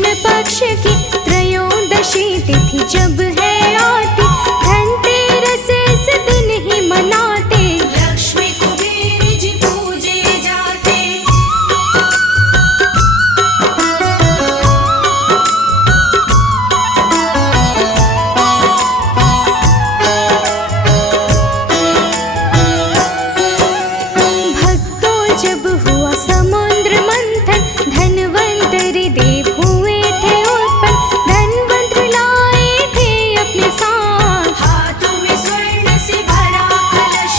कृष्ण पक्ष की त्रयोदशी तिथि जब है आती, धनतेरस इस दिन ही मनाते, लक्ष्मी कुबेर जी पूजे जाते। भक्तों जब हुआ समुद्र मंथन, धनवंतरि देव हुए थे उत्पन्न, धनवंतरि लाए थे अपने साथ, हाथों में स्वर्ण से भरा कलश,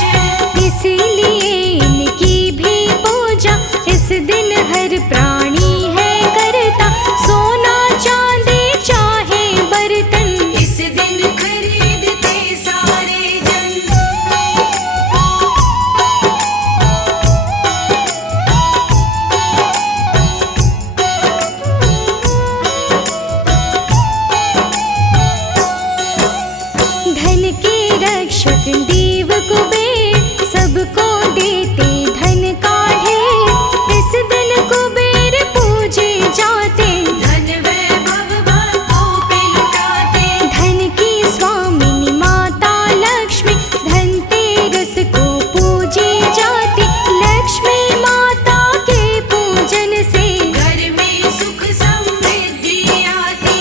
इसीलिए इनकी भी पूजा इस दिन हर प्राणी है करता, सोना चांदी चाहे बर्तन, इस दिन खरीदते सारे जन। धन के रक्षक देव कुबेर, सबको देते धन का ढेर, इस दिन कुबेर पूजे जाते, धन वैभव भक्तों पे लुटाते, धन की स्वामिनी माता लक्ष्मी, धनतेरस को पूजे जाती, लक्ष्मी माता के पूजन से घर में सुख समृद्धि आती।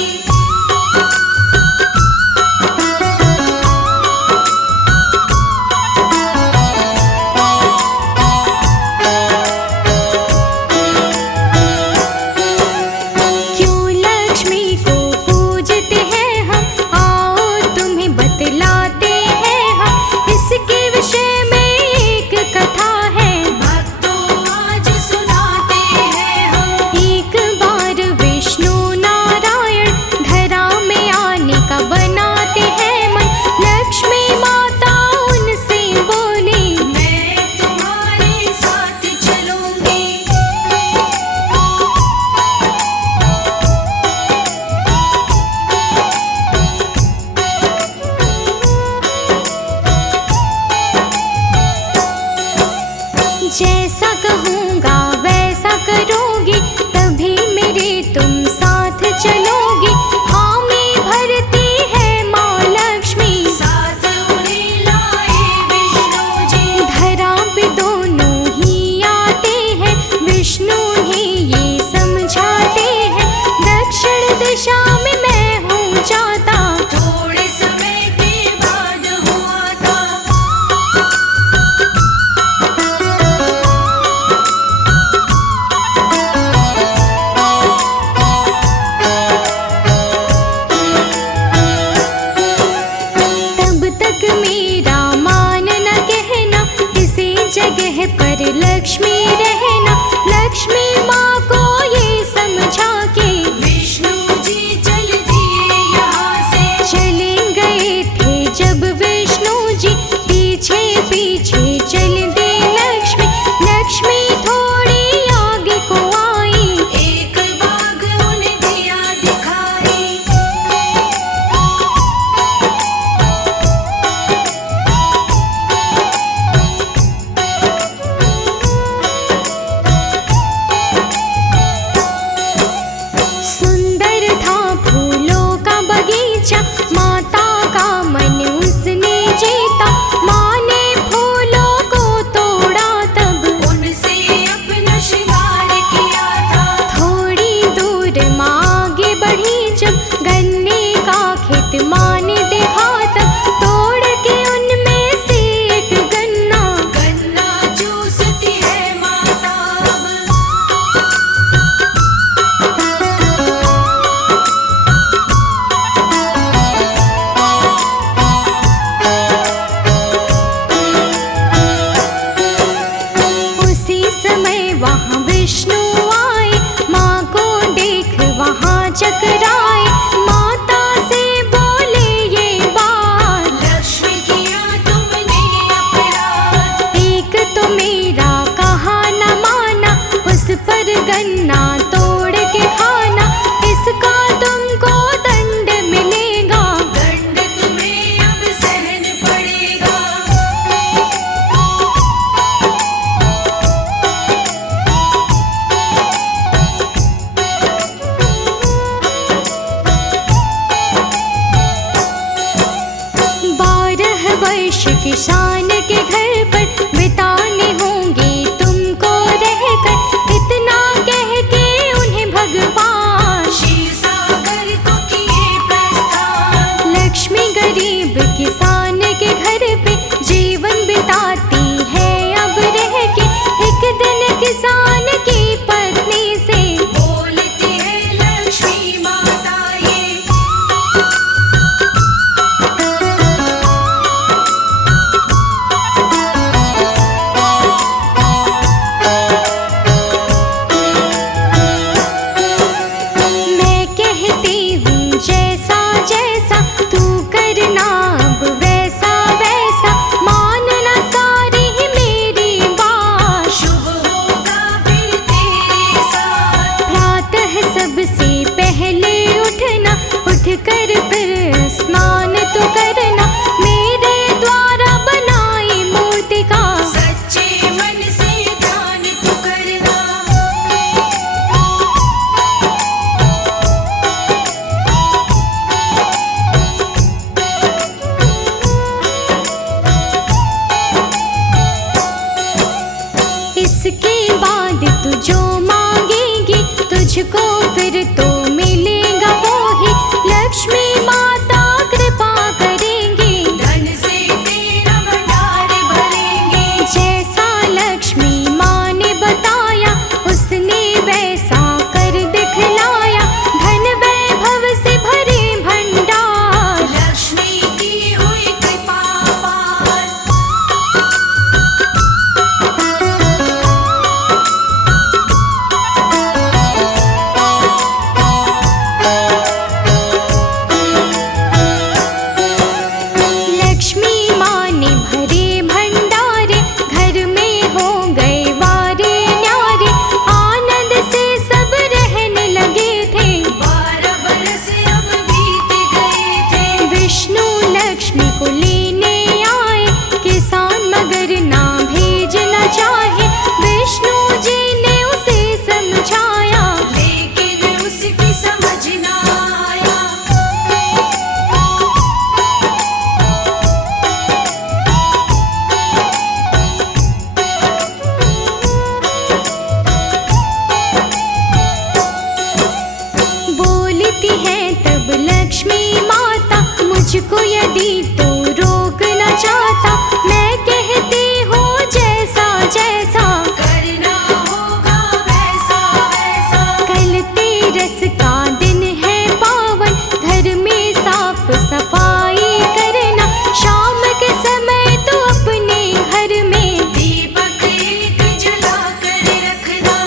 क्यों लक्ष्मी को पूजते हैं हम, आओ तुम्हें बतलाते हैं हम, इसके विषय में एक कथा है, भक्तों आज सुनाते हैं हम। एक बार विष्णु नारायण धरा में आने का बनाते हैं मन, लक्ष्मी माता उनसे बोली, मैं तुम्हारे साथ चलूंगी। जैसा कहूँगा वैसा करोगी, तभी मेरे तुम साथ चलोगी, हामी भरती है माँ लक्ष्मी, साथ उन्हें लाए विष्णु जी, धरा पे दोनों ही आते हैं, विष्णु ही ये समझाते हैं, दक्षिण दिशा में मैं हूँ जाता, थोड़े समय के बाद हुआ था। तब तक मेरा मानना कहना, इसी जगह पर लक्ष्मी रहना, लक्ष्मी माँ को ये समझा के विष्णु जी चल वर्ष किसान के घर पर बिताने होंगे तुमको रहकर। इतना कह के उन्हें भगवान क्षीर सागर को किए प्रस्थान। लक्ष्मी गरीब किसान के घर पे जीवन बिताती है अब रह के। एक दिन किसान की पत्नी से बोलती है लक्ष्मी माता ये। मैं कहती हूँ जैसा जैसा तू करना अब वैसा वैसा। मानना सारी ही मेरी बात। शुभ होगा फिर तेरे साथ। प्रातः सबसे पहले उठना, उठकर फिर स्नान तो करना। मेरे द्वारा बनाई मूर्ति का सच्चे मन से ध्यान तू करना। इसके बाद तू जो मांगेगी तुझको फिर तो मिलेगा वो ही। लक्ष्मी माता कृपा करेंगी, धन से तेरा भंडार भरेंगे। जैसा लक्ष्मी माँ ने बताया उसने वैसा कर दिखलाया। धन वैभव से भरे भंडार, लक्ष्मी की हुई कृपा पार। लक्ष्मी माँ ने भरे भंडारे, घर में हो गए वारे न्यारे। आनंद से सब रहने लगे थे, 12 बरस अब बीत गए थे। विष्णु लक्ष्मी को लेने आए। किसान मगर ना भेजना चाहे, विष्णु जी ने उसे समझाया। लेकिन उसकी समझ ना आया। बोलती है तब लक्ष्मी माता, मुझको यदि तू रोकना चाहता। मैं कहती हूँ जैसा जैसा करना होगा वैसा वैसा। कल तेरस का दिन है पावन, घर में साफ सफाई करना। शाम के समय तो अपने घर में दीपक एक जला कर रखना।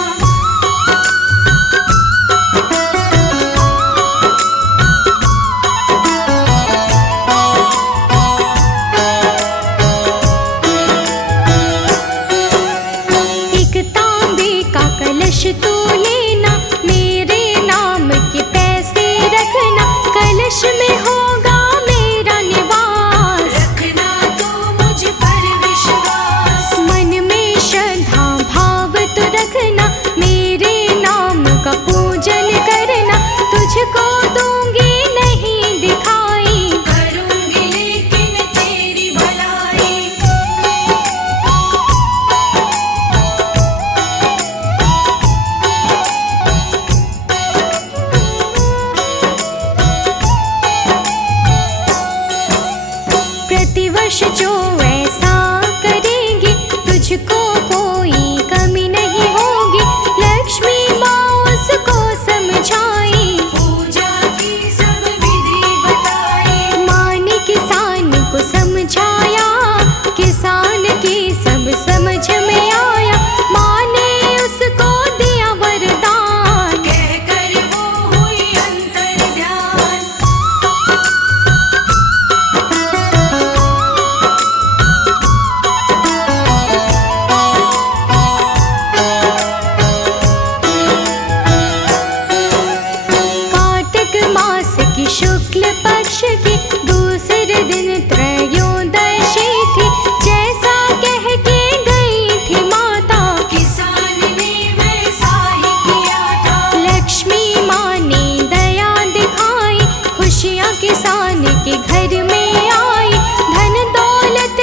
एक तांबे का कलश तू लेना, मेरे नाम के पैसे रखना। कलश में होगा मेरा निवास, रखना तो मुझ पर विश्वास। मन में श्रद्धा भाव तो रखना। मेरे नाम का पूजन करना, तुझको दूंगी नहीं दिखाई। करूंगी लेकिन तेरी भलाई। प्रतिवर्ष जो ऐसा करेंगे तुझको कोई कमी नहीं होगी। लक्ष्मी माँ उसको समझाई, पूजा की सब विधि बताई। माँ ने किसान को समझाया। किसान की सब समझ में आया, माँ ने उसको दिया वरदान। कहकर वो हुई अंतर ध्यान। कार्तिक मास की शुक्ल पक्ष की दूसरे दिन त्रयोदशी थी। जैसा कह के गई थी माता, किसान ने वैसा ही किया था। लक्ष्मी माँ ने दया दिखाई। खुशियाँ किसान के घर में आई, धन दौलत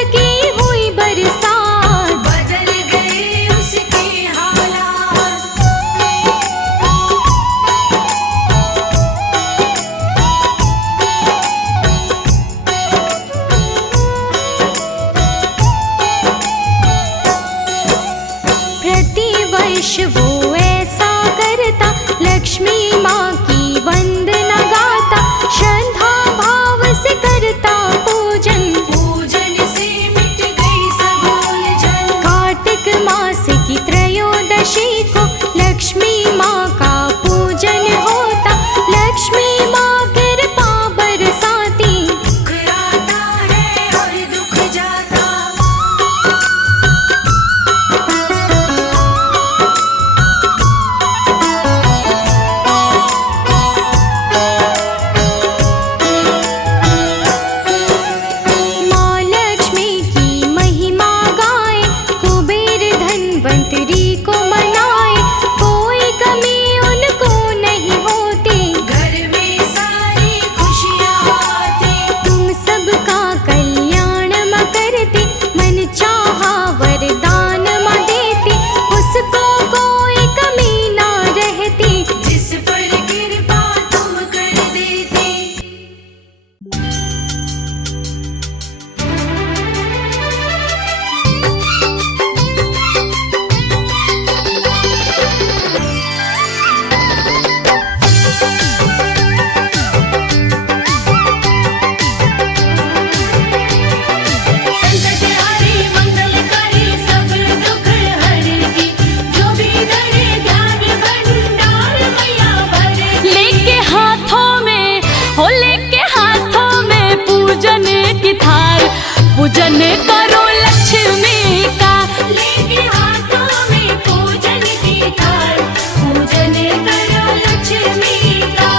पूजन करो लक्ष्मी का। लेके हाथों में पूजन की थाल, पूजन करो लक्ष्मी का।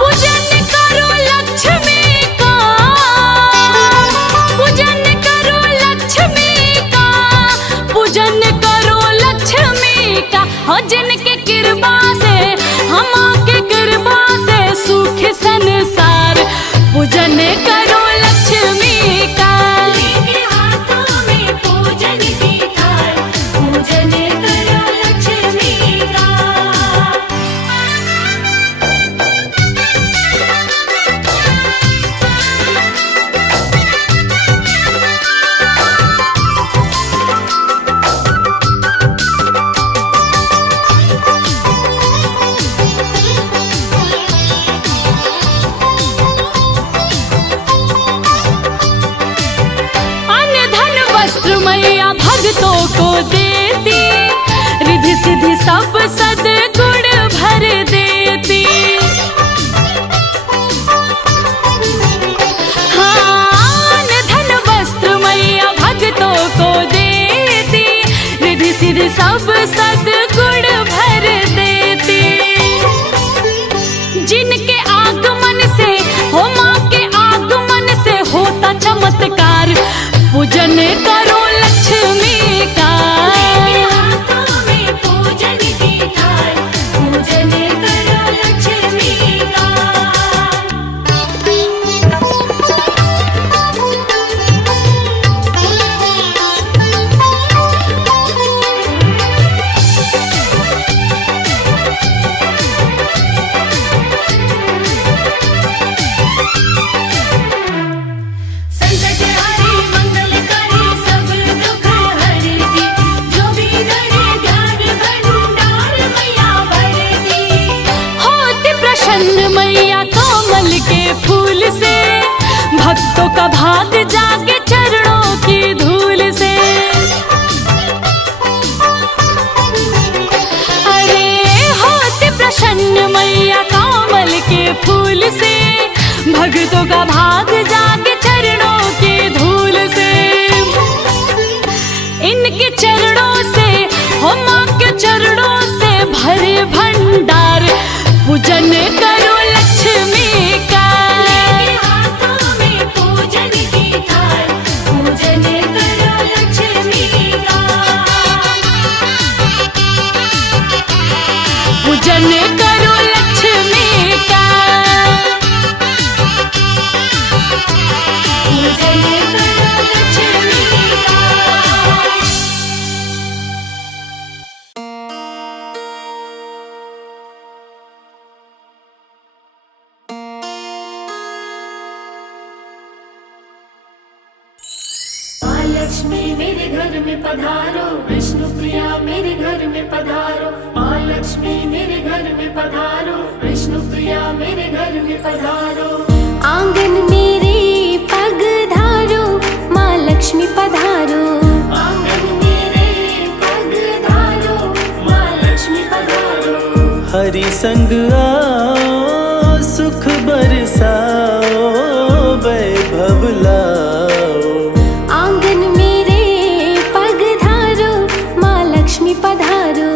पूजन करो लक्ष्मी का, पूजन करो लक्ष्मी का, पूजन करो लक्ष्मी का। हो जिनके कृपा से, हम के कृपा से सुख संसार। पूजन करो लक्ष्मी का। लेके हाथों में पूजन की थाल, पूजन करो लक्ष्मी का। अन्न धन वस्त्र मैया भक्तों को देती, रिधि सिद्धि सब सद्गुण भर देती। हाँ, अन्न धन वस्त्र मैया भक्तों को देती, रिधि सिद्धि सब सद्गुण भर देती। जिनके आगमन से, हो माँ के आगमन से होता चमत्कार। पूजन करो लक्ष्मी का। लेके हाथों में पूजन की थाल, पूजन करो लक्ष्मी का। संकट हरी मंगलकारी सब दुख हरती, जो भी करे ध्यान भंडार मैया भरती। होती प्रसन्न मैया कमल के फूल से, भक्तों का भाग जागे चरणों की धूल से। अरे होती प्रसन्न मैया कमल के फूल से, भक्तों का भाग जागे चरणों की धूल से। इनके चरणों से, हो माँ के चरणों से भरे भंडार। पूजन करो लक्ष्मी का। लेके हाथों में पूजन की थाल, पूजन करो लक्ष्मी का। पूजन करो लक्ष्मी का। पूजन करो लक्ष्मी का। माँ लक्ष्मी मेरे घर में पधारो, विष्णु प्रिया मेरे घर में पधारो। माँ लक्ष्मी मेरे घर में पधारो, विष्णु प्रिया मेरे घर में पधारो। आंगन मेरे पग धारो, माँ लक्ष्मी पधारो। आंगन मेरे पग धारो, माँ लक्ष्मी पधारो। हरि संग आओ, सुख बरसाओ, वैभव लाओ। आंगन मेरे पग धारो, माँ लक्ष्मी पधारो।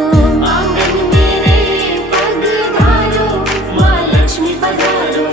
आंगन मेरे पग धारो, माँ लक्ष्मी पधारो।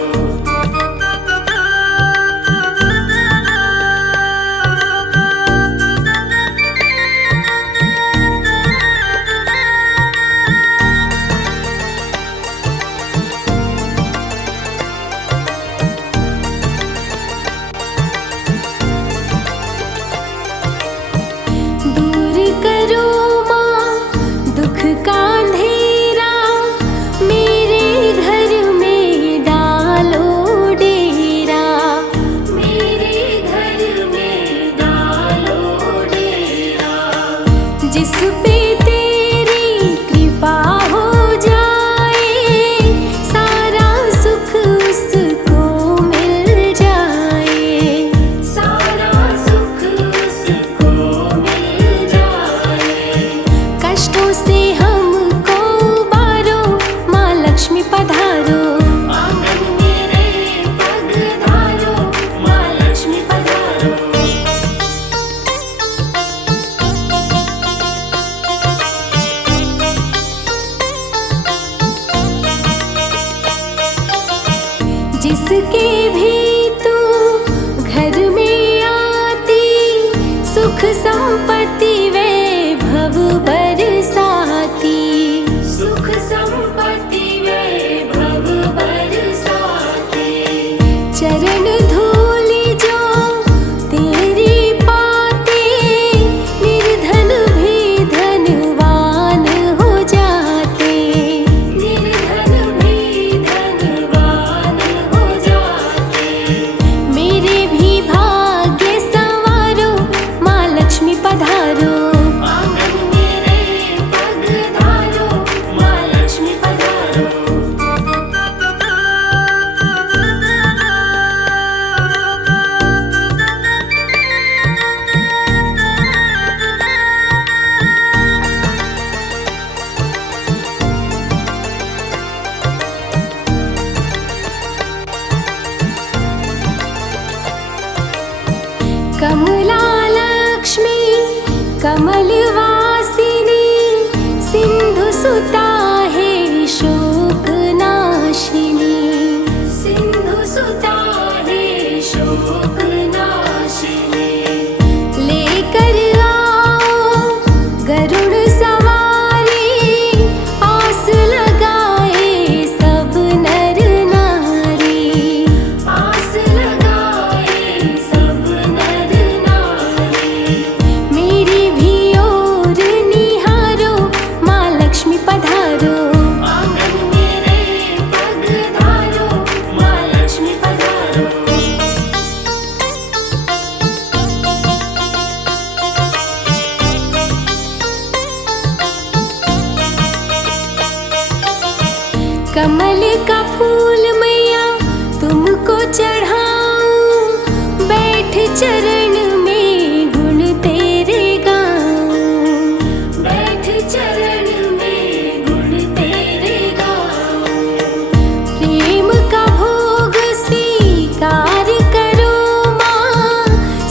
जिसके भी तू घर में आती, सुख संपत्ति वैभव बरसाती। सुख संपत्ति वैभव बरसाती। चरण धूलि जो तेरी पाते, निर्धन भी धनवान हो जाते। निर्धन भी धनवान हो जाते। मेरे भी भाग्य संवारो, माँ लक्ष्मी पधारो। आंगन मेरे पधारो, माँ लक्ष्मी पधारो। कमला लक्ष्मी कमलवासिनी, सिंधु सुता है शोक नाशिनी। सिंधु सुता है शोक नाशिनी। लेकर आओ गरुड़ सवारी, आस लगाए सब नर नारी। आस लगाए सब नर नारी। मेरी भी ओर निहारो, माँ लक्ष्मी पधारो। आंगन मेरे पधारो, माँ लक्ष्मी पधारो। कमल का फूल मैया तुमको चढ़ाऊं, बैठ चरण में गुण तेरे गाऊं। बैठ चरण में गुण तेरे गाऊं। प्रेम का भोग स्वीकार करो माँ,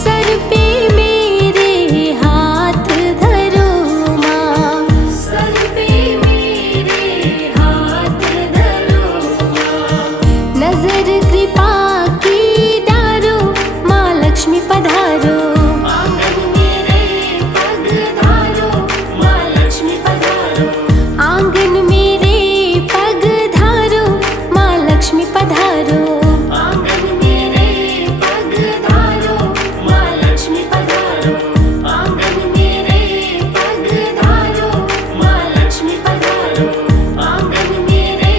सर पे मेरे हाथ धरो माँ। सर पे मेरे हाथ धरो माँ। नजर कृपा की डारो, माँ लक्ष्मी पधारो। आंगन मेरे पधारो, माँ लक्ष्मी पधारो। आंगन मेरे पधारो, माँ लक्ष्मी पधारो। आंगन मेरे पधारो, माँ लक्ष्मी पधारो। आंगन मेरे पधारो, माँ लक्ष्मी पधारो। आंगन मेरे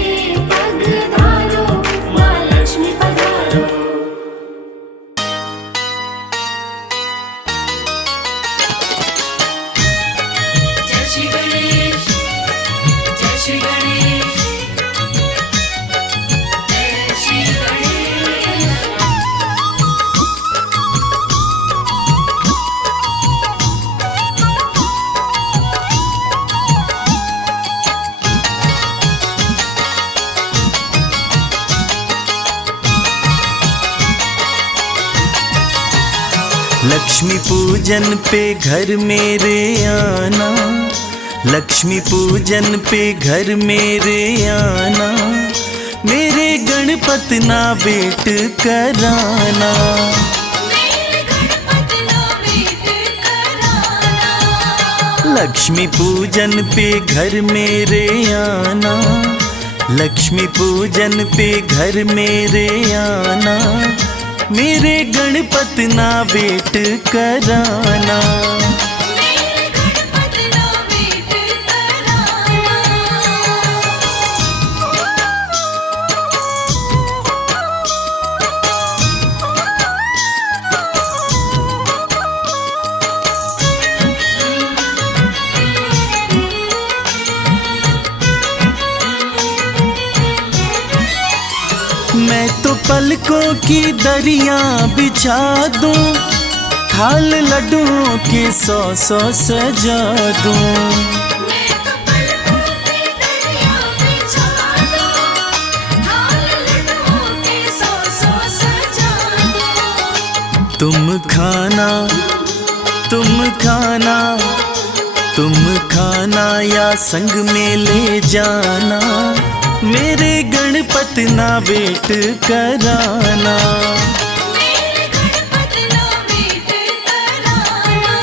पधारो, माँ लक्ष्मी पधारो। जय श्री गणेश, जय श्री गणेश, जय श्री गणेश। लक्ष्मी पूजन पे घर मेरे आना, लक्ष्मी पूजन पे घर मेरे आना। मेरे गणपत ना वेट कराना। लक्ष्मी पूजन पे घर मेरे आना, लक्ष्मी पूजन पे घर मेरे आना। मेरे गणपत ना वेट कराना। मैं तो पलकों की दरिया बिछा दूं, थाल लड्डुओं के 100 सजा दूं। तुम खाना, तुम खाना, तुम खाना या संग में ले जाना। मेरे गणपति ना वेट कराना। मेरे गणपति ना वेट कराना।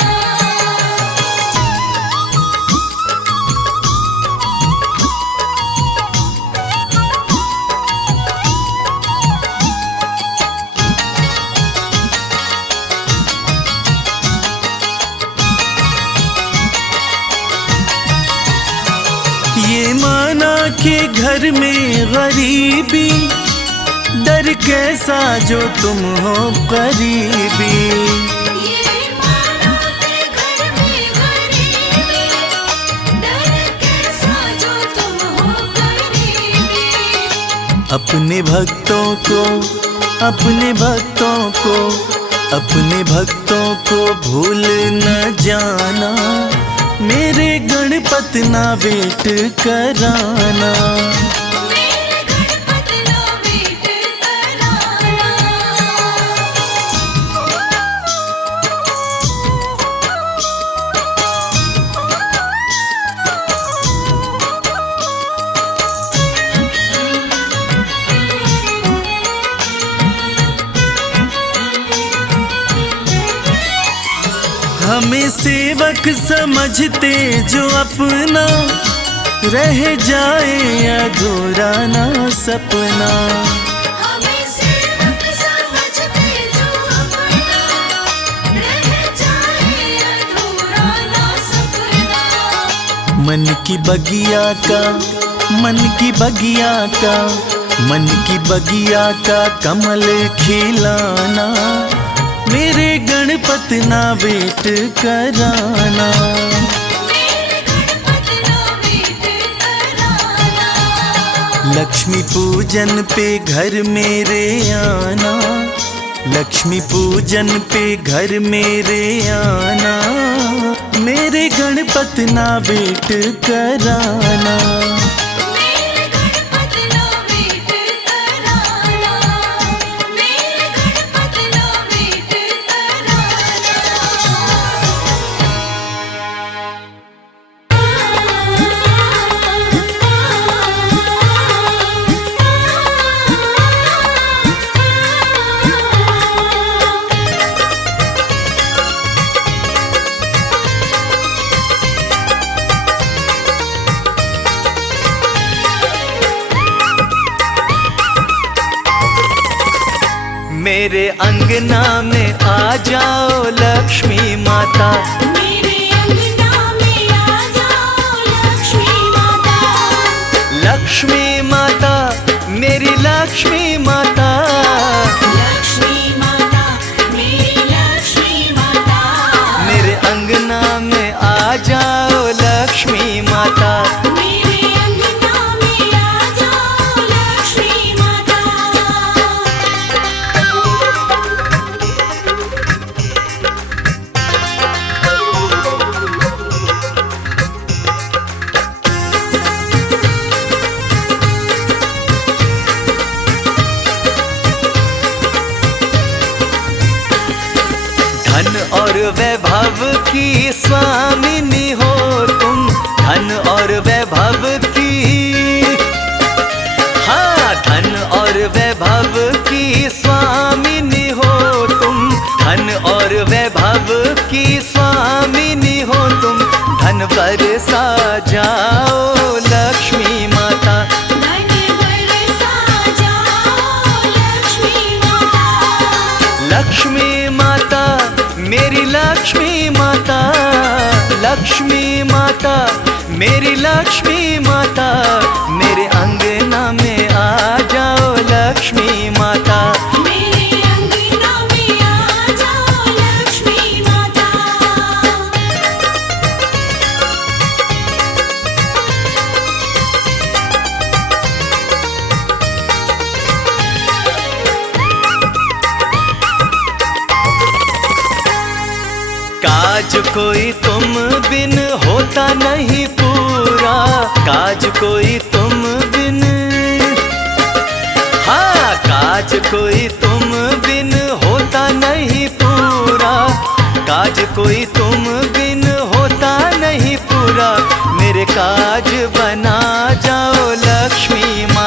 ये माना कि घर में गरीबी, डर कैसा जो तुम हो करीबी। ये माना कि घर में गरीबी, डर कैसा जो तुम हो करीबी। अपने भक्तों को, अपने भक्तों को, अपने भक्तों को भूल न जाना। मेरे गणपति ना वेट कराना। मेरे गणपति ना वेट कराना। हमें सेवक समझते जो अपना, रह जाए अधूरा ना सपना। हमें सेवक समझते जो अपना, रह जाए अधूरा ना सपना। मन की बगिया का, मन की बगिया का, मन की बगिया का कमल खिलाना। मेरे गणपति ना वेट कराना। मेरे गणपति ना वेट कराना। लक्ष्मी पूजन पे घर मेरे आना, लक्ष्मी पूजन पे घर मेरे आना। मेरे गणपति ना वेट कराना। मेरे गणपति ना वेट कराना। मेरे गणपति ना वेट मेरे अंगना में आ जाओ लक्ष्मी माता। मेरे अंगना में आ जाओ लक्ष्मी माता। लक्ष्मी माता, मेरी लक्ष्मी माता। लक्ष्मी माता, मेरी लक्ष्मी माता। मेरे अंगना में आ जाओ लक्ष्मी माता। मेरे अंगना में आ जाओ लक्ष्मी माता। धन और वैभव की स्वामिनी हो तुम, धन और वैभव की, हाँ धन और वैभव की स्वामिनी हो तुम, धन और वैभव की स्वामिनी हो तुम। धन बरसा जाओ लक्ष्मी माता। धन बरसा जाओ लक्ष्मी माता। लक्ष्मी माता, मेरी लक्ष्मी माता। लक्ष्मी माता, मेरी लक्ष्मी माता। मेरे अंगना में आ जाओ लक्ष्मी माता। मेरे अंगना में आ जाओ लक्ष्मी माता। काज कोई तुम बिन होता नहीं पूरा, काज कोई तुम बिन, हाँ काज कोई तुम बिन होता नहीं पूरा, काज कोई तुम बिन होता नहीं पूरा। मेरे काज बना जाओ लक्ष्मी माता।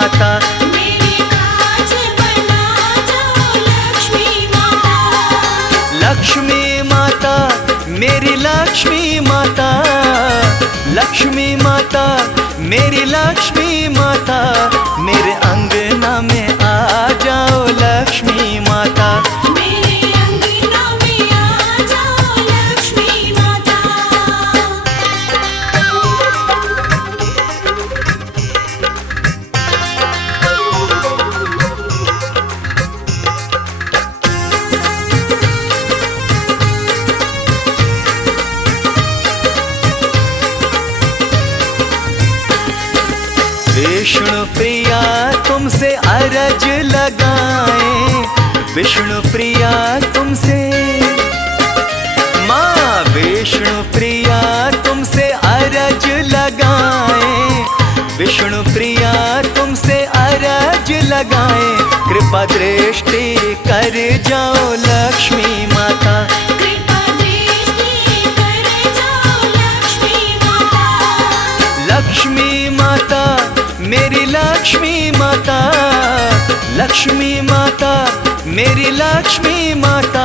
मेरी लक्ष्मी माता, मेरे अंगना में आ जाओ लक्ष्मी माता। मेरे अंगना में आ जाओ लक्ष्मी माता। विष्णु प्रिया तुमसे अरज लगाए, विष्णु प्रिया तुमसे, माँ विष्णु प्रिया तुमसे अरज लगाए, विष्णु प्रिया तुमसे अरज लगाए। कृपा दृष्टि कर जाओ लक्ष्मी माता। कृपा दृष्टि कर जाओ लक्ष्मी माता। लक्ष्मी माता, मेरी लक्ष्मी माता, लक्ष्मी माता, मेरी लक्ष्मी माता,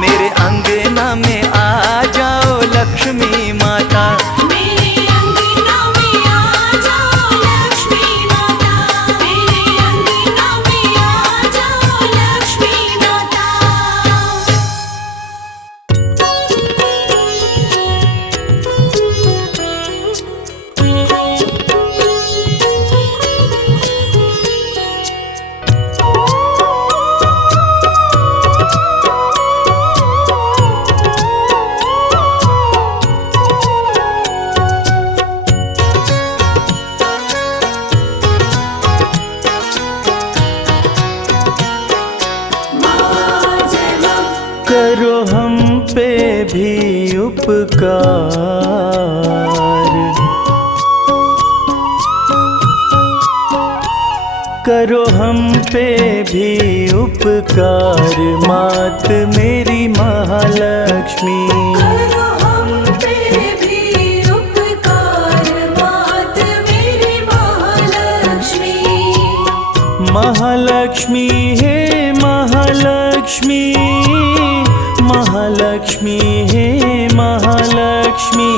मेरे अंगना में आ जाओ लक्ष्मी माता। मेरे अंगना में आ जाओ लक्ष्मी माता। मेरे अंगना में आ जाओ लक्ष्मी माता। करो हम पे भी उपकार, करो हम पे भी उपकार, मात मेरी महालक्ष्मी। करो हम पे भी उपकार, मात मेरी महालक्ष्मी। महालक्ष्मी हे महालक्ष्मी, महालक्ष्मी हे महालक्ष्मी,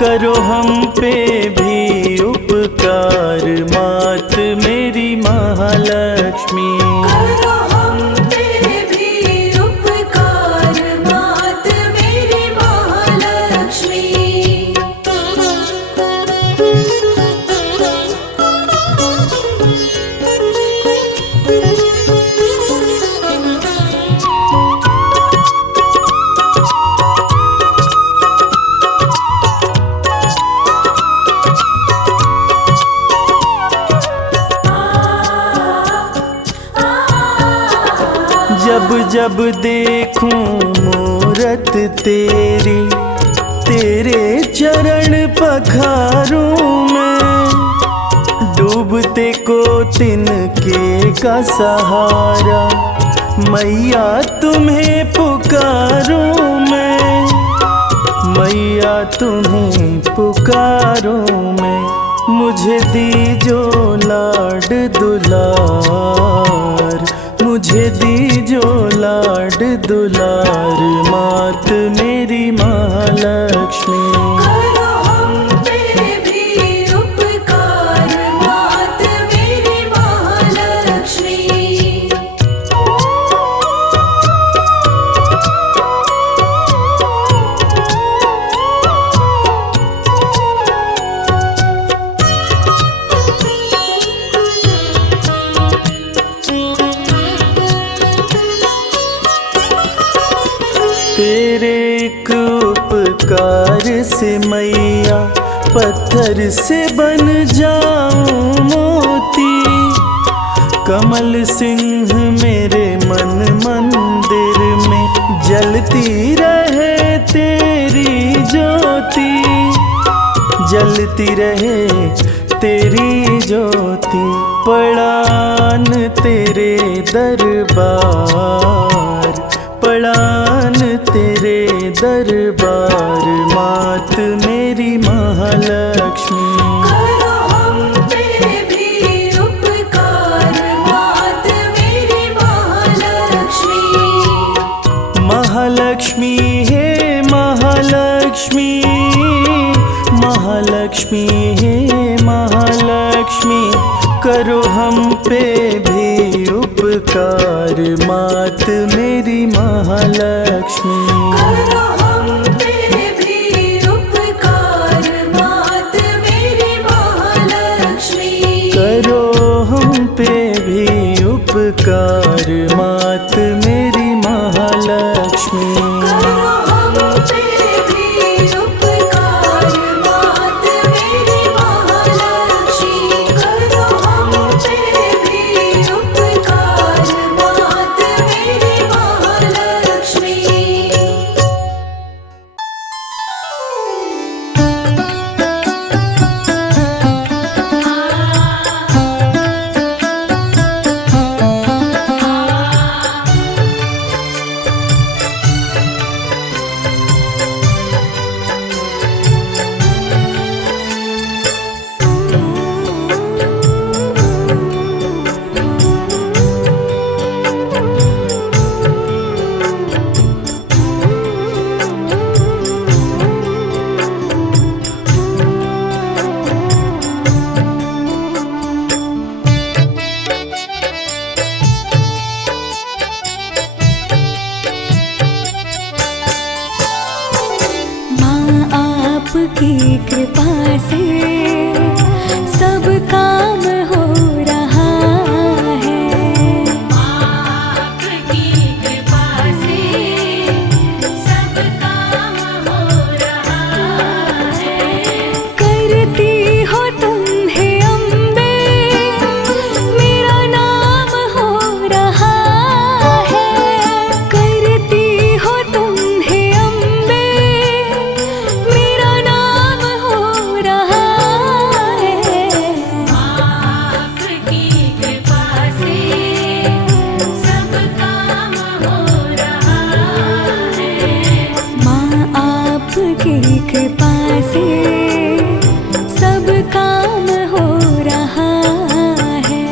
करो हम पे भी उपकार, मात मेरी महालक्ष्मी। करो हम पे भी उपकार, मात मेरी महालक्ष्मी। जब जब देखूं मूरत तेरी, तेरे चरण पखारूं मैं, डूबते को तिनके का सहारा, मैया तुम्हें पुकारूं मैं, मैया तुम्हें पुकारूं मैं। मुझे दीजो लाड दुलार, मुझे दीजो लाड दुलार, मात मेरी महालक्ष्मी। करो हम पे भी उपकार, मात मेरी महालक्ष्मी। तेरे एक उपकार से मैया पत्थर से बन जाऊं मोती, कमल सिंह मेरे मन मंदिर में जलती रहे तेरी ज्योति, जलती रहे तेरी ज्योति। पड़ान तेरे दरबार, पड़ान तेरे दरबार, मात मेरी महालक्ष्मी। करो हम पे भी उपकार, मात मेरी महालक्ष्मी। महालक्ष्मी हे महालक्ष्मी, महालक्ष्मी हे महालक्ष्मी। करो हम पे भी उपकार मात मेरी महालक्ष्मी। करो हम पे भी उपकार मात मेरी महालक्ष्मी। करो हम पे भी उपकार मात मेरी महालक्ष्मी। करो हम पे भी उपकार मात मेरी महालक्ष्मी। करो हम पे भी उपकार मात मेरी महालक्ष्मी। आपकी कृपा से सब काम हो रहा है। आपकी कृपा से सब काम हो रहा है। करती हो तुम हे अम्बे, मेरा नाम हो रहा है। करती हो तुम हे अम्बे, मेरा नाम हो रहा है। आपकी कृपा से सब काम हो रहा है। माँ आपकी कृपा से सब काम हो रहा है।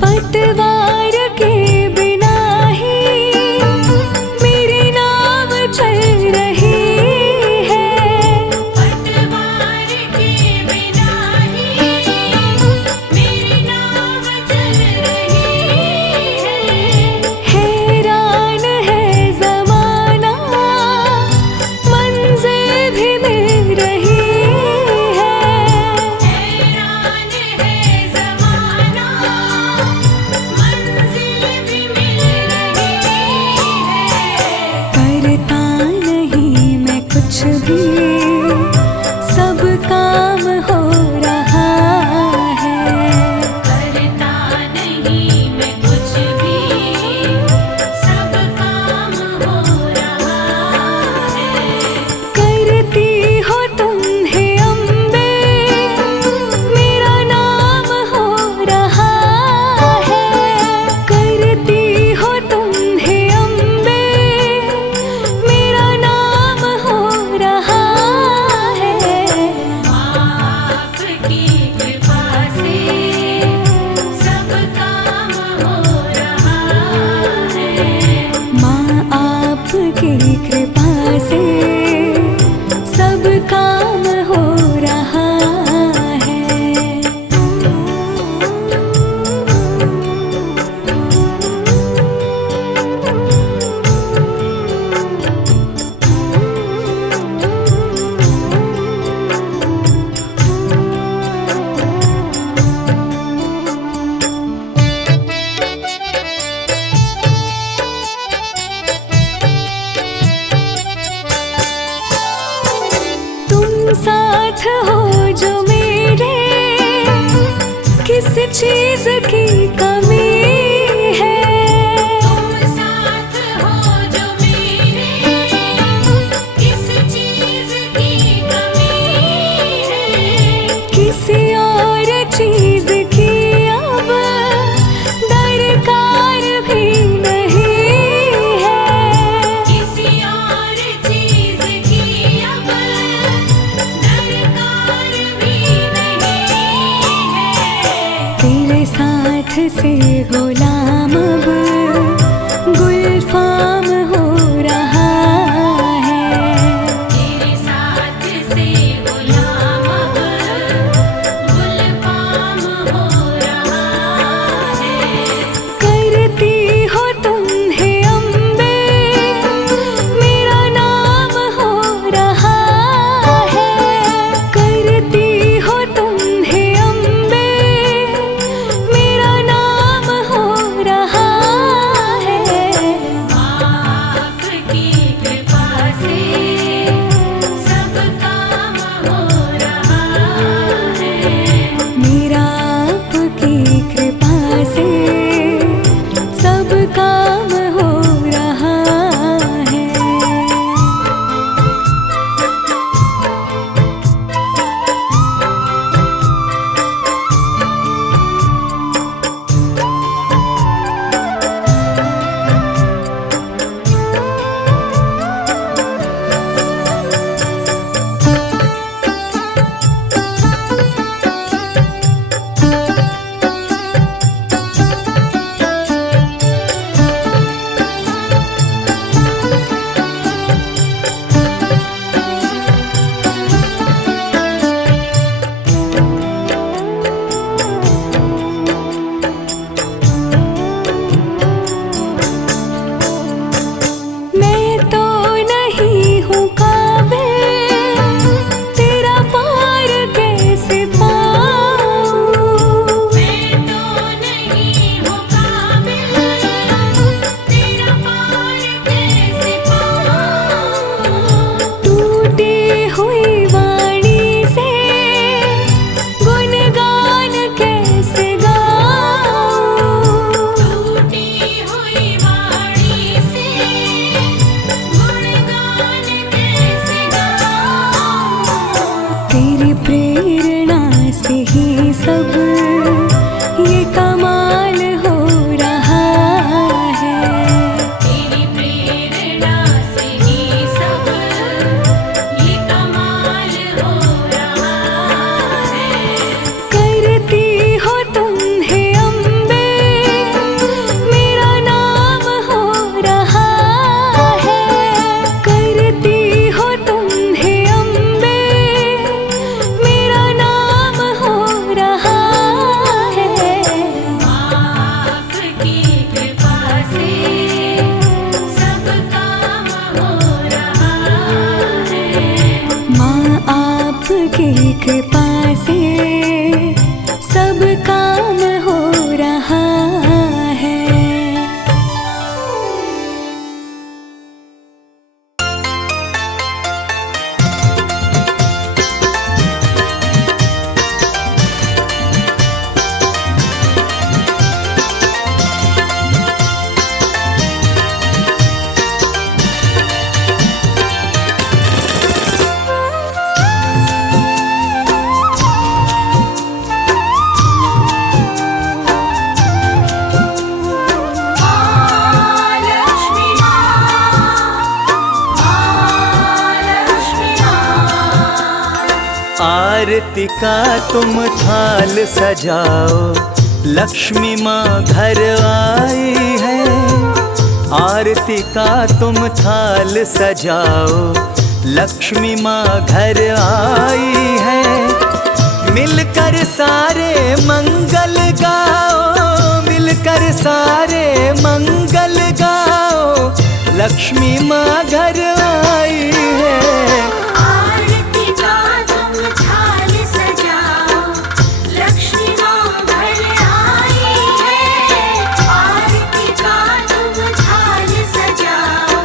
पतवार के बिना ही मेरी नाव चल रही है। पतवार के बिना ही मेरी नाव चल रही है। हैरान है ज़माना, मंजिल भी मिल रही है। हैरान है ज़माना, मंजिल भी मिल रही है। करता नहीं मैं कुछ भी, सब काम हो रहा है। करता नहीं मैं कुछ भी, सब काम हो रहा है। करती हो तुम हे अम्बे, मेरा नाम हो रहा है। करती हो तुम हे अम्बे, मेरा नाम हो रहा है। आपकी कृपा से सब काम हो रहा है। माँ आपकी कृपा से सब काम हो रहा है। साथ हो जो मेरे, किस चीज की कमी सब ये कमाल हो रहा है। तेरी प्रेरणा से ही सब ये कमाल हो रहा है। करती हो तुम हे अम्बे, मेरा नाम हो रहा है। करती हो तुम हे अम्बे, मेरा नाम हो रहा है। आपकी कृपा से सब काम हो रहा है। माँ आपकी कृपा से सब काम हो रहा है। महालक्ष्मी महालक्ष्मी आरती का तुम थाल सजाओ, लक्ष्मी माँ घर आई है। आरती का तुम थाल सजाओ, लक्ष्मी माँ घर आई है। मिलकर सारे मंगल गाओ, मिलकर सारे मंगल गाओ, लक्ष्मी माँ घर आई है। आरती का तुम थाल सजाओ, लक्ष्मी माँ घर आई है। आरती का तुम थाल सजाओ,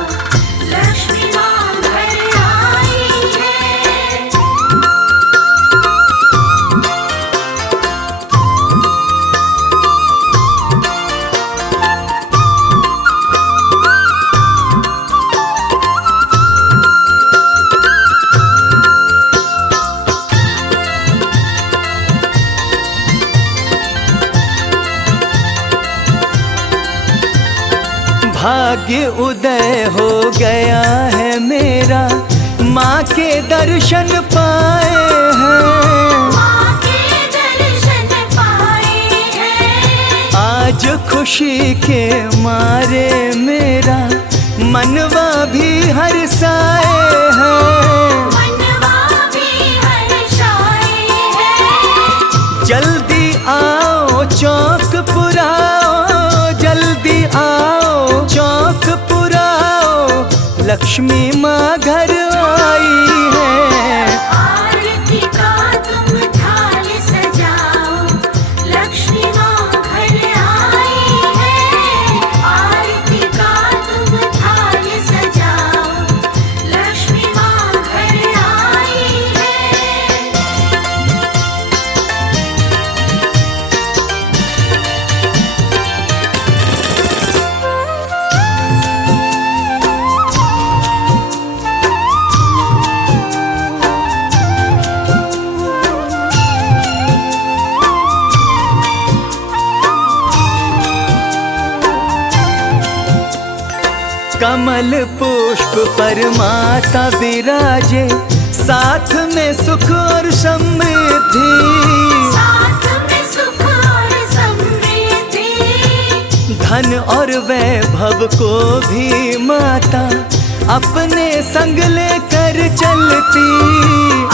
लक्ष्मी माँ घर आई है। भाग्य उदय हो गया है मेरा, माँ के दर्शन पाए हैं। माँ के दर्शन पाए हैं। आज खुशी के मारे मेरा मनवा भी हर्षाए हैं। मनवा भी हर्षाए हैं। जल्दी आओ चौक पुराओ, जल्दी आओ चौक पुराओ, लक्ष्मी माँ घर आई है। आरती का तुम थाल सजाओ, लक्ष्मी माँ घर आई है। आरती का तुम थाल सजाओ, लक्ष्मी माँ घर आई है। कमल पुष्प पर माता विराजे, साथ में सुख और समृद्धि। साथ में सुख और समृद्धि। धन और वैभव को भी माता अपने संग लेकर चलती।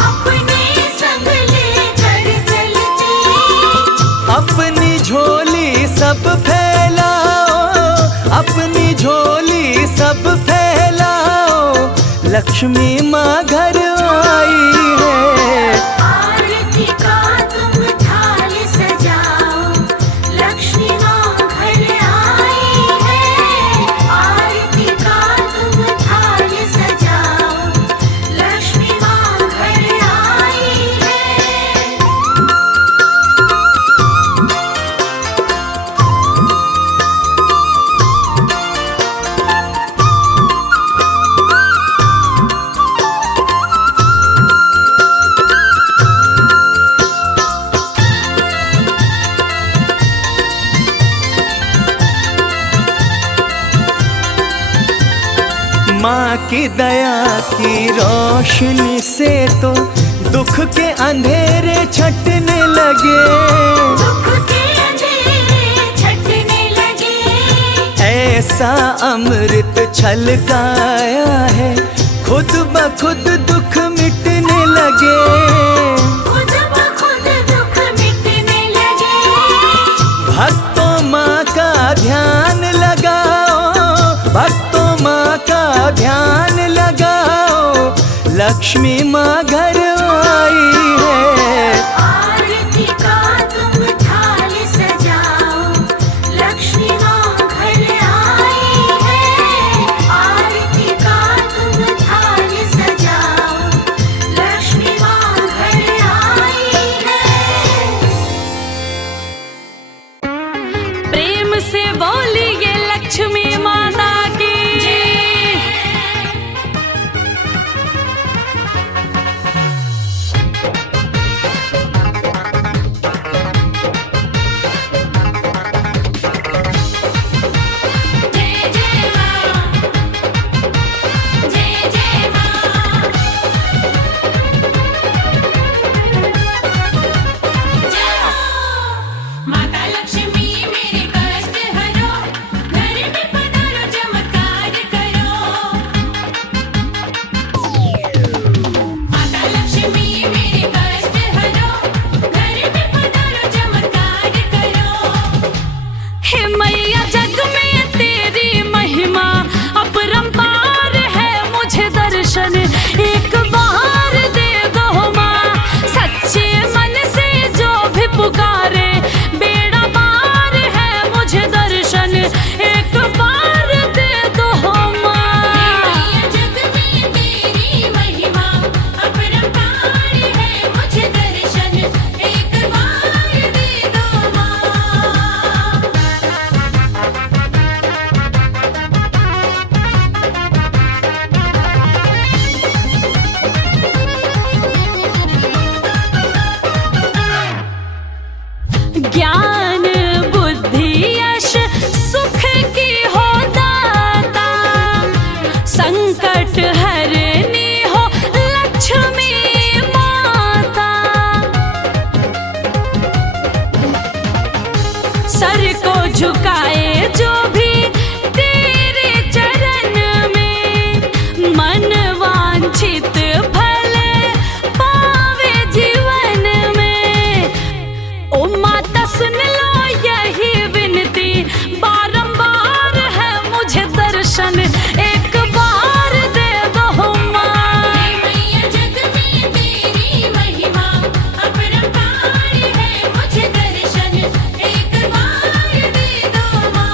अपने संग लेकर चलती। अपनी झोली सब फैलाओ, अपनी झोली सब फैलाओ, लक्ष्मी माँ घर आई है। आरती का तुम थाल सजाओ, लक्ष्मी माँ घर आई है। आरती का तुम थाल सजाओ, लक्ष्मी माँ घर आई है। माँ की दया की रोशनी से तो दुख के अंधेरे छटने लगे, दुख के अंधेरे छटने लगे। ऐसा अमृत छलकाया है खुद ब खुद दुख मिटने लगे, खुद ब खुद दुख मिटने लगे। भक्तों माँ का ध्यान लगाओ, भक्तों माँ का ध्यान लगाओ, लक्ष्मी माँ घर आई है। आरती का तुम थाल सजाओ, लक्ष्मी माँ घर आई है। आरती का तुम थाल सजाओ, लक्ष्मी माँ घर आई है। प्रेम से बोलिए लक्ष्मी माता की। जय जय माँ, जय जय माँ। जय हो माता लक्ष्मी मेरे कष्ट हरो, घर में पधारो चमत्कार करो। माता लक्ष्मी मेरे कष्ट हरो, घर में पधारो चमत्कार करो। हे मैया जग में तेरी महिमा अपरंपार है, मुझे दर्शन एक बार दे दो माँ। सच्चे मन से जो भी पुकारे बेड़ा पार है, मुझे दर्शन एक बार दे दो माँ। मैया जग में तेरी महिमा अपरंपार है, मुझे दर्शन एक बार दे दो माँ। ज्ञान बुद्धि यश सुख की हो दाता, संकट हरनी हो लक्ष्मी माता। सर को झुकाए जो भी तेरे चरण में, मन वांछित फल पावे जीवन में। ओ माता सुन लो यही विनती बारंबार है, मुझे दर्शन एक बार दे दो माँ। मैया जग में तेरी महिमा अपरंपार है, मुझे दर्शन एक बार दे दो माँ।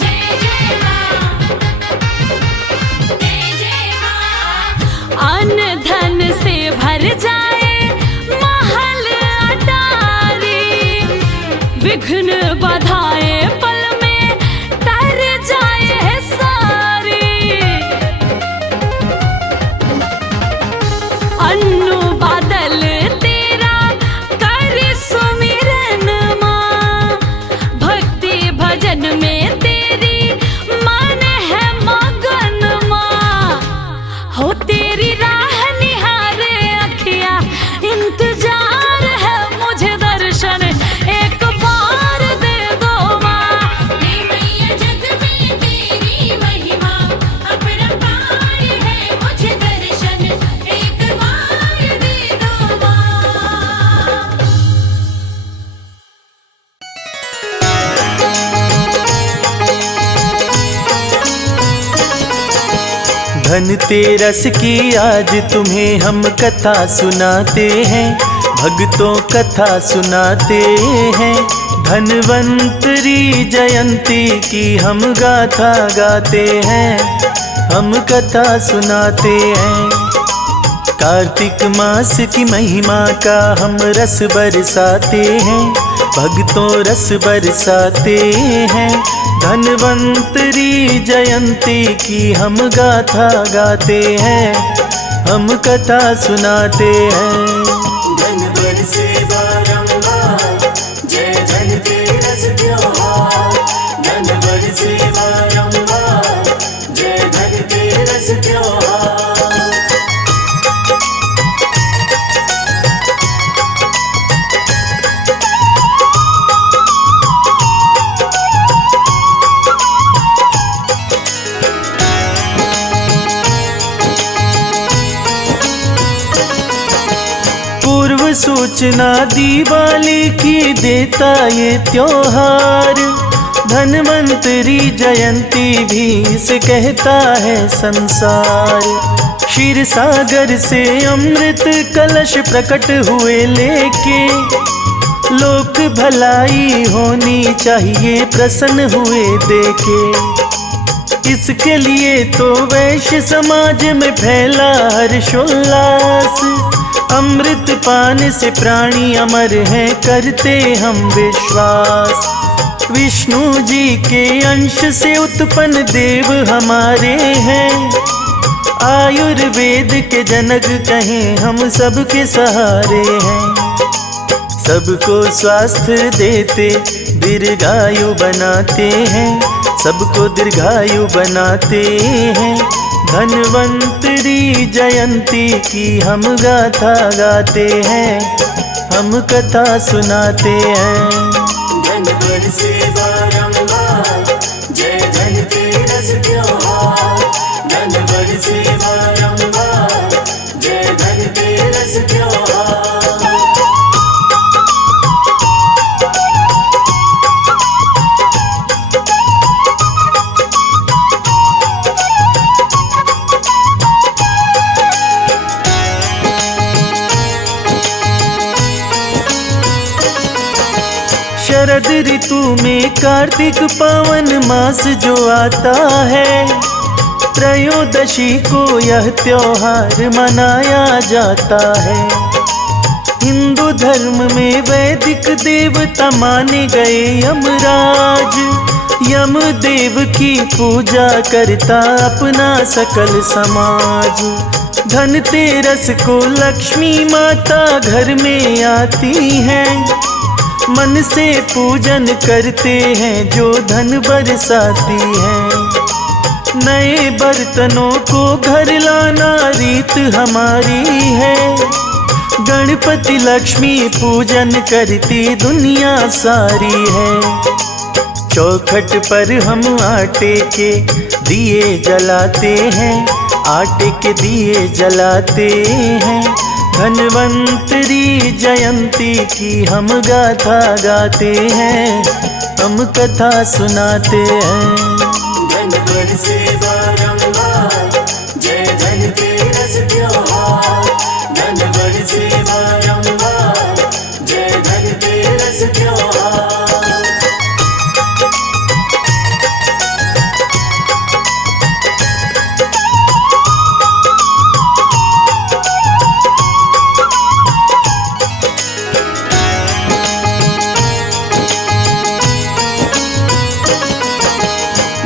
जय जय माँ, जय जय माँ। अन्न धन से भर जाए महल अटारी, विघ्न बधाए पल में तर जाए सारी। अन्नू बादल तेरा कर सुमिरन माँ, भक्ति भजन में तेरी मन है मगन माँ। हो तेरी राह निहारे अखियाँ इंतजार है, मुझे दर्शन एक बार दे दो माँ। मैया जग में तेरी महिमा अपरंपार है, मुझे दर्शन एक बार दे दो माँ। धनतेरस की आज तुम्हें हम कथा सुनाते हैं, भक्तों कथा सुनाते हैं। धनवंतरी जयंती की हम गाथा गाते हैं, हम कथा सुनाते हैं। कार्तिक मास की महिमा का हम रस बरसाते हैं, भक्तों रस बरसाते हैं। धन्वंतरी जयंती की हम गाथा गाते हैं, हम कथा सुनाते हैं। धन बरसे बारंबार, जय धनतेरस त्योहार। धन बरसे बारंबार, जय धनतेरस त्योहार। पूर्व सूचना दिवाली की देता ये त्योहार। धन्वंतरी जयंती भी इसे कहता है संसार। क्षीर सागर से अमृत कलश प्रकट हुए लेके, लोक भलाई होनी चाहिए प्रसन्न हुए देखे। इसके लिए तो वैश्य समाज में फैला हर्षोल्लास। अमृत पान से प्राणी अमर हैं करते हम विश्वास। विष्णु जी के अंश से उत्पन्न देव हमारे हैं। आयुर्वेद के जनक कहें हम सबके सहारे हैं। सबको स्वास्थ्य देते दीर्घायु बनाते हैं, सबको दीर्घायु बनाते हैं। धन्वंतरी जयंती की हम गाथा गाते हैं, हम कथा सुनाते हैं। धन बरसे बारंबार, जय धनतेरस त्योहार। धन बरसे बारंबार, जय धनतेरस त्योहार। शरद ऋतु में कार्तिक पावन मास जो आता है, त्रयोदशी को यह त्योहार मनाया जाता है। हिंदू धर्म में वैदिक देवता माने गए यमराज। यम देव की पूजा करता अपना सकल समाज। धनतेरस को लक्ष्मी माता घर में आती हैं। मन से पूजन करते हैं जो धन बरसाती है। नए बर्तनों को घर लाना रीत हमारी है। गणपति लक्ष्मी पूजन करती दुनिया सारी है। चौखट पर हम आटे के दिए जलाते हैं, आटे के दिए जलाते हैं। धन्वंतरी जयंती की हम गाथा गाते हैं, हम कथा सुनाते हैं। धन बरसे बारंबार, जय धनतेरस त्योहार। धन बरसे बारंबार, जय धनतेरस त्योहार।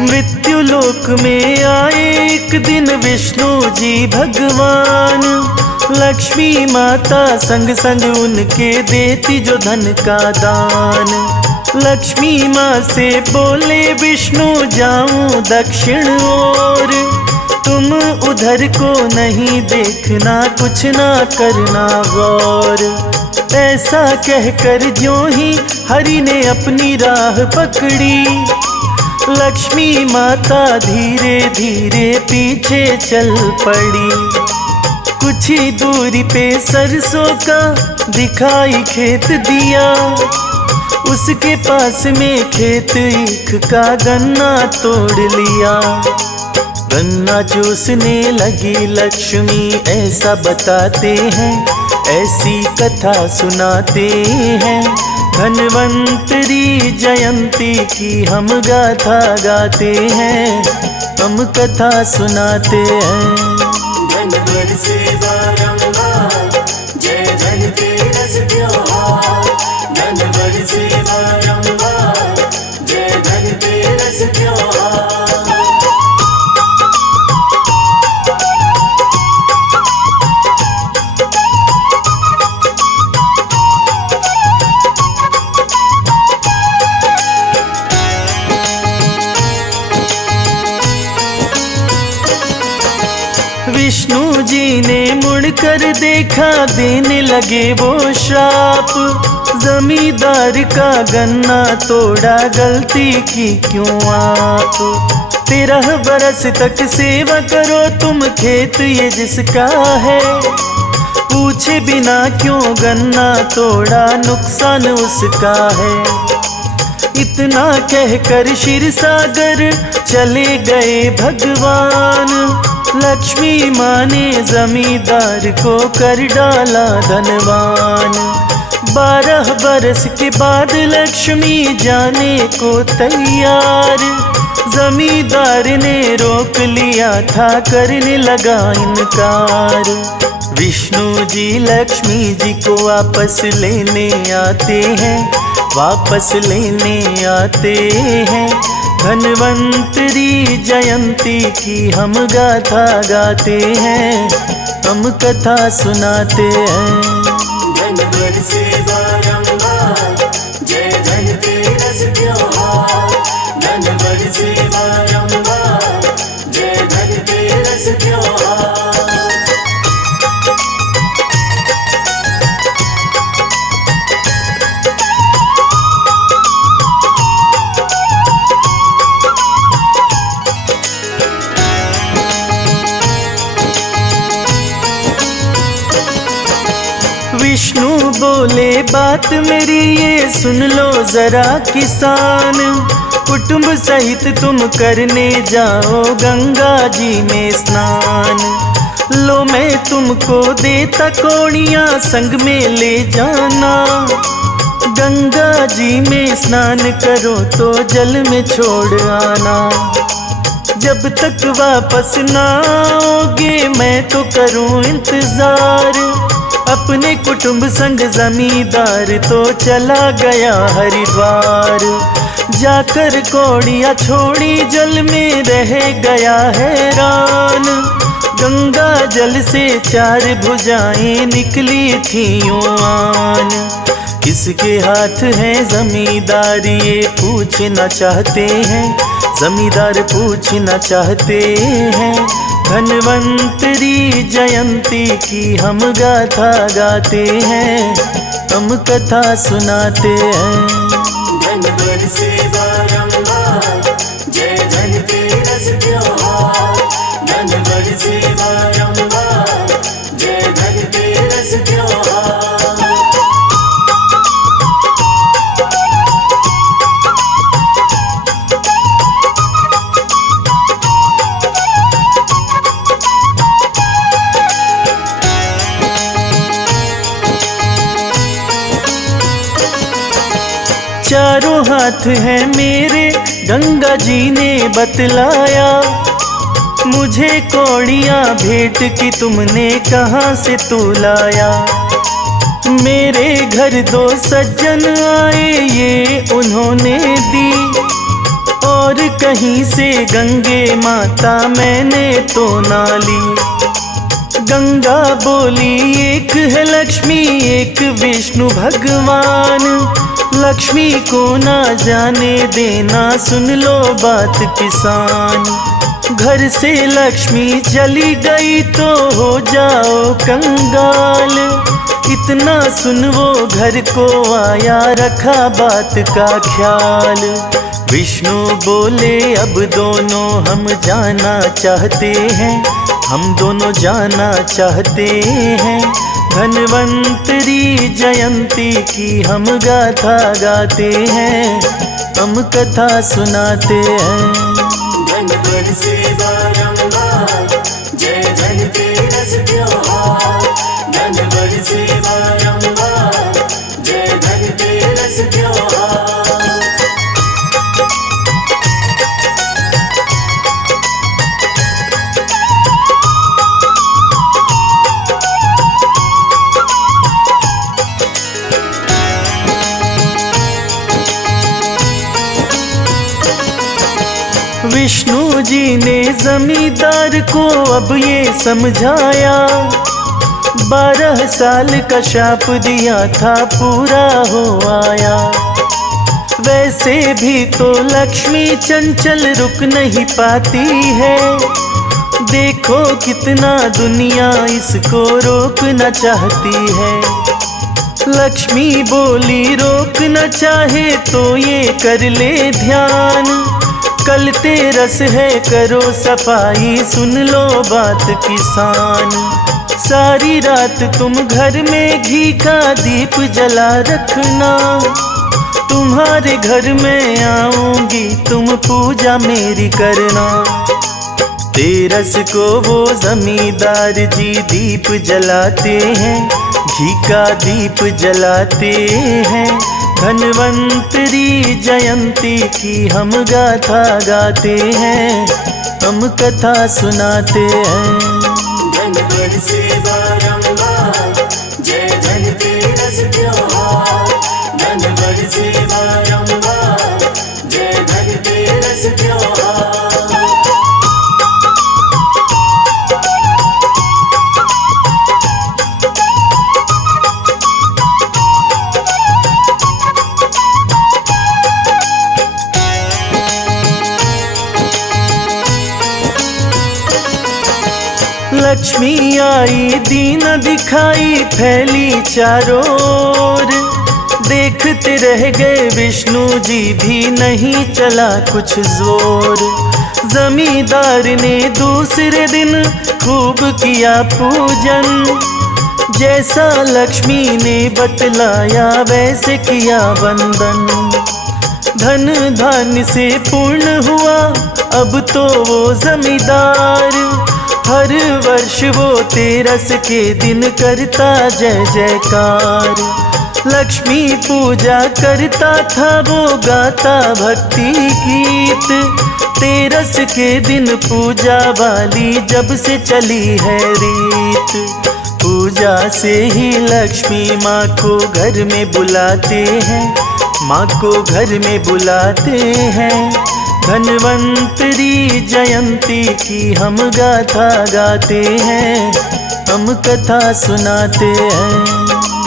मृत्यु लोक में आए एक दिन विष्णु जी भगवान। लक्ष्मी माता संग संग उनके देती जो धन का दान। लक्ष्मी माँ से बोले विष्णु जाऊं दक्षिण ओर। तुम उधर को नहीं देखना, कुछ ना करना गौर। ऐसा कहकर ज्यों ही हरि ने अपनी राह पकड़ी। लक्ष्मी माता धीरे धीरे पीछे चल पड़ी। कुछ ही दूरी पे सरसों का दिखाई खेत दिया। उसके पास में खेत ईख का गन्ना तोड़ लिया। गन्ना चूसने लगी लक्ष्मी ऐसा बताते हैं, ऐसी कथा सुनाते हैं। धन्वंतरी जयंती की हम गाथा गाते हैं, हम कथा सुनाते हैं। धन बरसे बारंबार, जय धनतेरस त्योहार। धन बरसे जी ने मुड़कर देखा, देने लगे वो श्राप। जमींदार का गन्ना तोड़ा, गलती की क्यों आप? 13 बरस तक सेवा करो तुम, खेत ये जिसका है। पूछे बिना क्यों गन्ना तोड़ा, नुकसान उसका है। इतना कहकर क्षीर सागर चले गए भगवान। लक्ष्मी माँ ने जमींदार को कर डाला धनवान। 12 बरस के बाद लक्ष्मी जाने को तैयार। जमींदार ने रोक लिया था, करने लगा इनकार। विष्णु जी लक्ष्मी जी को वापस लेने आते हैं, वापस लेने आते हैं। धन्वंतरी जयंती की हम गाथा गाते हैं, हम कथा सुनाते हैं। धन बरसे बारंबार, जय धनतेरस त्योहार। धन बरसे बारंबार, जय धनतेरस त्योहार। विष्णु बोले बात मेरी ये सुन लो जरा किसान। कुटुंब सहित तुम करने जाओ गंगा जी में स्नान। लो मैं तुमको देता कौड़ियाँ, संग में ले जाना। गंगा जी में स्नान करो तो जल में छोड़ आना। जब तक वापस ना आओगे मैं तो करूं इंतजार। अपने कुटुंब संग जमींदार तो चला गया हरिद्वार। जाकर कौड़ियाँ छोड़ी जल में रह गया हैरान। गंगा जल से 4 भुजाएं निकली थी आन। किसके हाथ है जमींदार ये पूछना चाहते हैं, जमींदार पूछना चाहते हैं। धन्वंतरी जयंती की हम गाथा गाते हैं, हम कथा सुनाते हैं। धन बरसे बारंबार, जय धनतेरस त्योहार। धन बरसे बारंबार, जय धनतेरस त्योहार। चारों हाथ हैं मेरे, गंगा जी ने बतलाया। मुझे कौड़ियाँ भेंट की तुमने कहाँ से तू लाया। मेरे घर 2 सज्जन आए ये उन्होंने दी। और कहीं से गंगे माता मैंने तो ना ली। गंगा बोली एक है लक्ष्मी, एक विष्णु भगवान। लक्ष्मी को ना जाने देना, सुन लो बात किसान। घर से लक्ष्मी चली गई तो हो जाओ कंगाल। इतना सुन वो घर को आया, रखा बात का ख्याल। विष्णु बोले अब दोनों हम जाना चाहते हैं, हम दोनों जाना चाहते हैं। धन्वंतरी जयंती की हम गाथा गाते हैं, हम कथा सुनाते हैं। धन बरसे बारंबार, जय धनतेरस त्योहार। धन बरसे बारंबार, जय धनतेरस त्योहार। विष्णु जी ने जमींदार को अब ये समझाया। 12 साल का शाप दिया था पूरा हो आया। वैसे भी तो लक्ष्मी चंचल रुक नहीं पाती है। देखो कितना दुनिया इसको रोकना चाहती है। लक्ष्मी बोली रोकना चाहे तो ये कर ले ध्यान। कल तेरस है करो सफाई, सुन लो बात किसान। सारी रात तुम घर में घी का दीप जला रखना। तुम्हारे घर में आऊंगी तुम पूजा मेरी करना। तेरस को वो जमींदार जी दीप जलाते हैं, घी का दीप जलाते हैं। धन्वंतरी जयंती की हम गाथा गाते हैं, हम कथा सुनाते हैं। धन बरसे बारंबार, जय धनतेरस त्योहार। धन बरसे बारंबार, जय धनतेरस त्योहार। लक्ष्मी आई दीन दिखाई फैली चारों ओर। देखते रह गए विष्णु जी भी नहीं चला कुछ जोर। जमींदार ने दूसरे दिन खूब किया पूजन। जैसा लक्ष्मी ने बतलाया वैसे किया वंदन। धन धान्य से पूर्ण हुआ अब तो वो जमींदार। हर वर्ष वो तेरस के दिन करता जय जयकार। लक्ष्मी पूजा करता था वो गाता भक्ति गीत। तेरस के दिन पूजा वाली जब से चली है रीत। पूजा से ही लक्ष्मी माँ को घर में बुलाते हैं, माँ को घर में बुलाते हैं। धन्वंतरी जयंती की हम गाथा गाते हैं, हम कथा सुनाते हैं।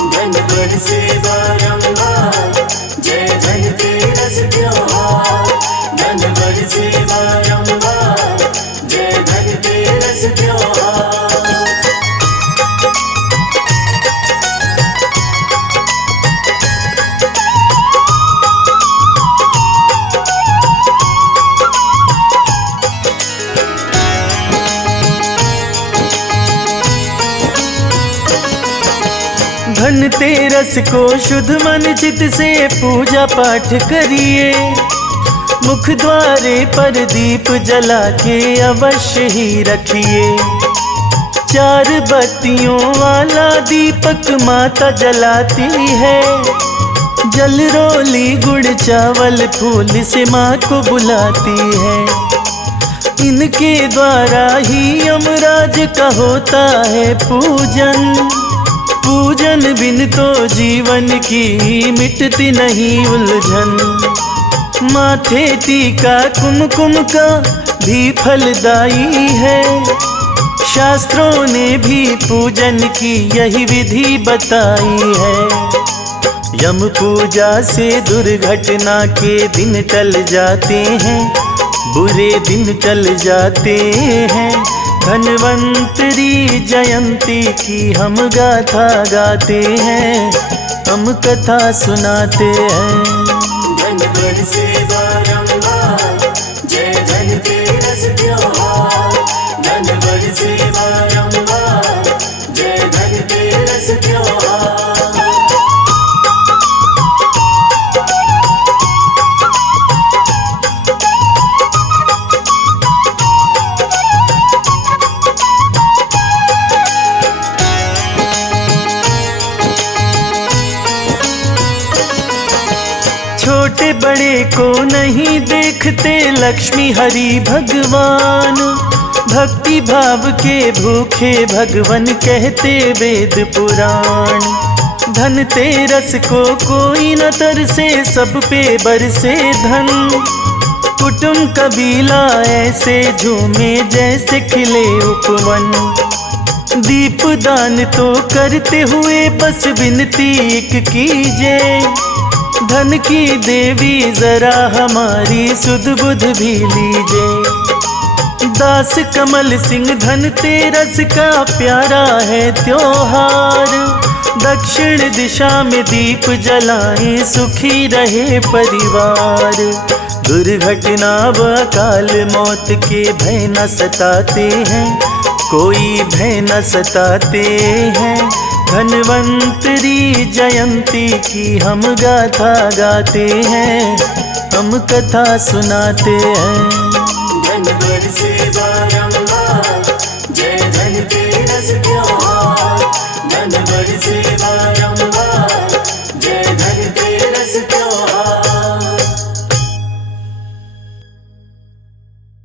धन बरसे बारंबार, जय धनतेरस त्योहार। धन बरसे बारंबार, जय धनतेरस त्योहार। धनतेरस को शुद्ध मन चित से पूजा पाठ करिए। मुख द्वारे पर दीप जला के अवश्य ही रखिए। 4 बत्तियों वाला दीपक माता जलाती है। जल रोली गुड़ चावल फूल से माँ को बुलाती है। इनके द्वारा ही यमराज का होता है पूजन। पूजन बिन तो जीवन की मिटती नहीं उलझन। माथे टीका कुमकुम का भी फलदायी है। शास्त्रों ने भी पूजन की यही विधि बताई है। यम पूजा से दुर्घटना के दिन टल जाते हैं, बुरे दिन टल जाते हैं। धन्वंतरी जयंती की हम गाथा गाते हैं, हम कथा सुनाते हैं। धन बरसे बारंबार, जय धनतेरस त्योहार। धन बरसे बारंबार, जय धनतेरस त्योहार। छोटे बड़े को नहीं देखते लक्ष्मी हरि भगवान। भक्ति भाव के भूखे भगवन कहते वेद पुराण। धनतेरस को कोई न तरसे, सब पे बरसे धन। कुटुंब कबीला ऐसे झूमे जैसे खिले उपवन। दीप दान तो करते हुए बस विनती एक कीजिए। धन की देवी जरा हमारी सुध बुध भी लीजिए। दास कमल सिंह धनतेरस का प्यारा है त्योहार। दक्षिण दिशा में दीप जलाएं, सुखी रहे परिवार। दुर्घटना व अकाल मौत के भय न सताते हैं, कोई भय न सताते हैं। धन्वंतरी जयंती की हम गाथा गाते हैं, हम कथा सुनाते हैं। धन बरसे